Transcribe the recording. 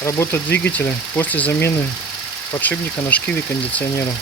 Работа двигателя после замены подшипника на шкиве кондиционера.